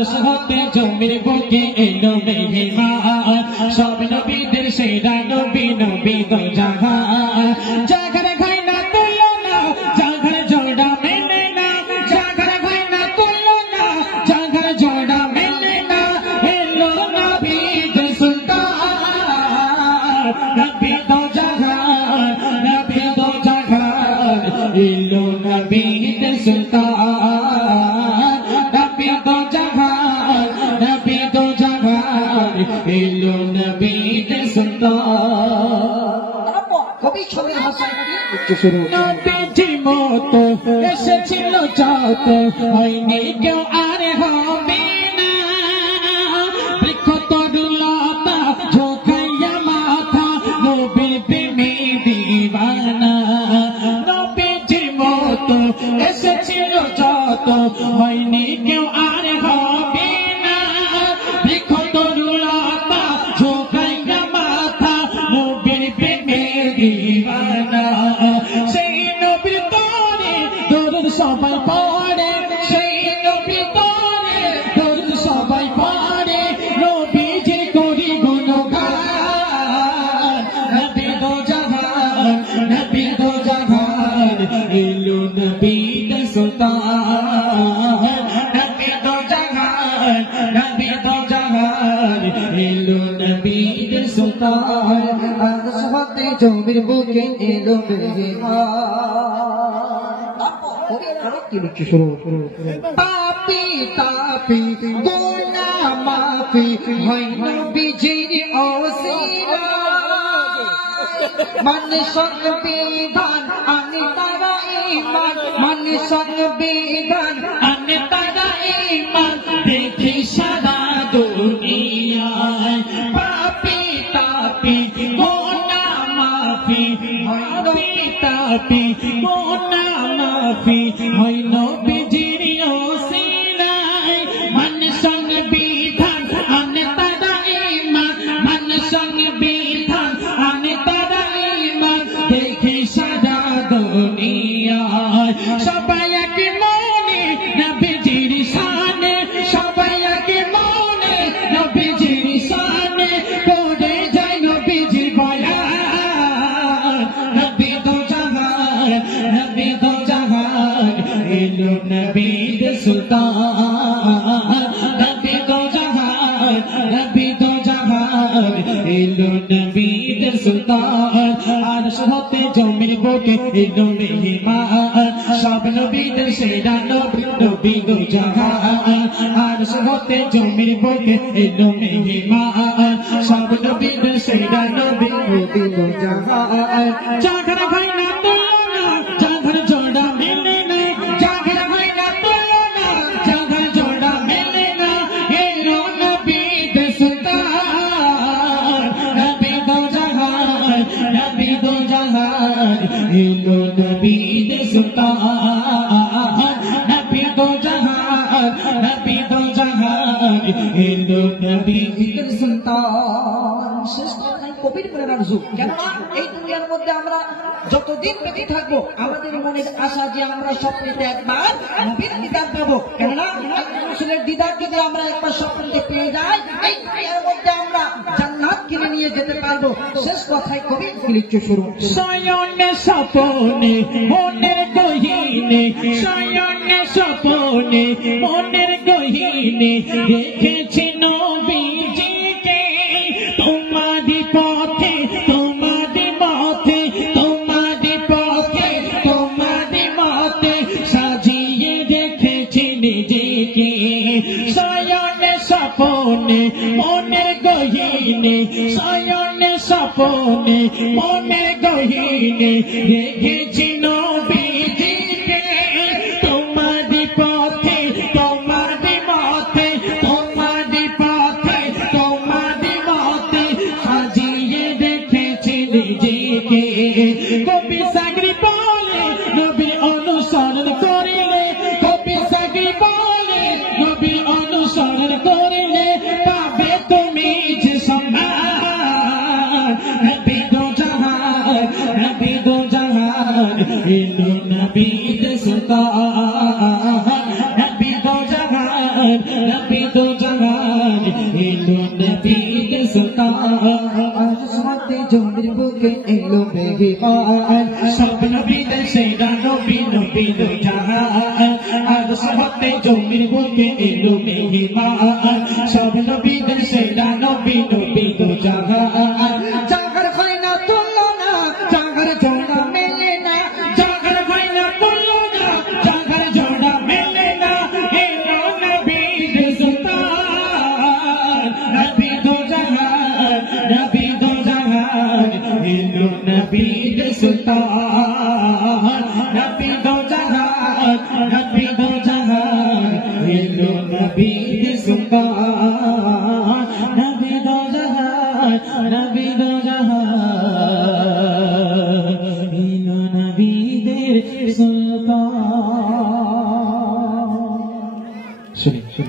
আরশ হতে জমির বুকে এলো মেহমান সব নবীদের সেরা নবী নবী দো জাহান জাগর খাই না তুলো না জাগর জোড়া মেলে না জাগর খাই না তুলো না জাগর জোড়া মেলে না এলো নবীদের সুলতান নবী দো জাহান নবী দো জাহান এলো নবীদের সুলতান নবী দো জাহান নবী দো জাহান এলো নবীদের সুলতান কবি ছবির ভাষায় নবীজি মতো এসেছিল যত হয়নি কেউ আর হবে না বৃক্ষ তরুলতা ঝোঁকাইয়া মাথা নবীর প্রেমে দিওয়ানা নবীজি মতো এসেছিল যত হয়নি কেউ আর হবে না বৃক্ষ তরুলতা ঝোঁকাইয়া মাথা নবীর প্রেমে দিওয়ানা সেই নবীর তরে দরুদ সবাই পড়ে সেই নবীর তরে দরুদ সবাই পড়ে নবীজির করি গুণগান নবী দো জাহান নবী দো জাহান এলো নবীদের সুলতান নবী দো জাহান নবী দো জাহান এলো নবীদের সুলতান আরশ হতে জমির বুকে এলো মেহমান কবি আরো কি লিখছে শুরু পাপি তাপি গুনাহ মাফি হয় নবীজির ওসিলা মানে সংবিধান আনে তারা ঈমান মানে সংবিধান আনে তারা ঈমান দেখি সারা দুনিয়ায় পাপি তাপি গুনাহ মাফি হয় নবী তাপি গুনাহ মাফি হয় নবীজির ওসিলায় মানে সংবিধান আনে তারা ঈমান মানে সংবিধান আনে তারা ঈমান দেখি সারা দুনিয়ায় সবাই এক মনে নবীজির শানে সবাই এক মনে নবীজির শানে করে যায় নবীজির বয়ান নবী দো জাহান নবী দো জাহান এলো নবীদের সুলতান নবী দো জাহান নবী দো জাহান এলো নবীদের সুলতান আরশ হতে জমির বুকে এলো মেহমান সব নবীদের সেরা নবী নবী দো জাহান আরশ হতে জমির বুকে এলো মেহমান সব নবীদের সেরা নবী নবী দো জাহান জাগর খাই না তুলো না জাগর জোড়া মেলে না জাগর খাই না তুলো না জাগর জোড়া মেলে না এলো নবীদের সুলতান নবী দো জাহান নবী দো জাহান এলো নবীদের সুলতান নবী দো জাহান নবী দো জাহান এলো নবীদের সুলতান শেষ কথায় কবির মনের আরজু কেননা এই দুনিয়ার মধ্যে আমরা যতদিন বেঁচে থাকবো আমাদের মনের আশা যে আমরা স্বপ্নেতে একবার নবীর দিদার পাবো কেননা রাসূলের দিদার যদি আমরা একবার স্বপ্নেতে পেয়ে যাই এই দুনিয়ার মধ্যে আমরা জান্নাত কিনে নিয়ে যেতে পারবো শেষ কথায় কবি লিখছে শুরু শয়নে স্বপনে মনের গহীনে শয়নে স্বপনে মনের গহীনে দেখেছি নবীজিকে তোমারি পথে তোমারি পথে তোমারি পথে তোমারি মতে সাজিয়ে রেখেছি নিজেকে শয়নে স্বপনে মনের গহীনে শয়নে স্বপনে মনের গহীনে দেখেছি নবীজিকে তোমারি পথে তোমারি মতে তোমারি পথে তোমারি মতে সাজিয়ে রেখেছি নিজেকে কবি সাগরি বলে নবী অনুসরণ করিলে কবি সাগরি বলে নবী অনুসরণ করিলে পাবে তুমি যে সম্মান নবী দো জাহান এলো नबी दो जहान एलो नबी दे सुल्तान समते जो मेरे बुके एलो मेहमान सब नबी दे सेदा नबी नबी दो जहान आज समते जो मेरे बुके एलो मेहमान सब नबी दे सेदा नबी नबी दो जहान जागर खैना तुलना जागर जोड़ा मेलेना जागर खैना तुलना जागर जोड़ा मेलेना एलो नबी दे सुल्तान नबी दो जहान एलो नबी दे सुल्तान नबी दो जहान एलो नबी दे सुल्तान नबी दो जहान एलो नबी दे सुल्तान सुनिए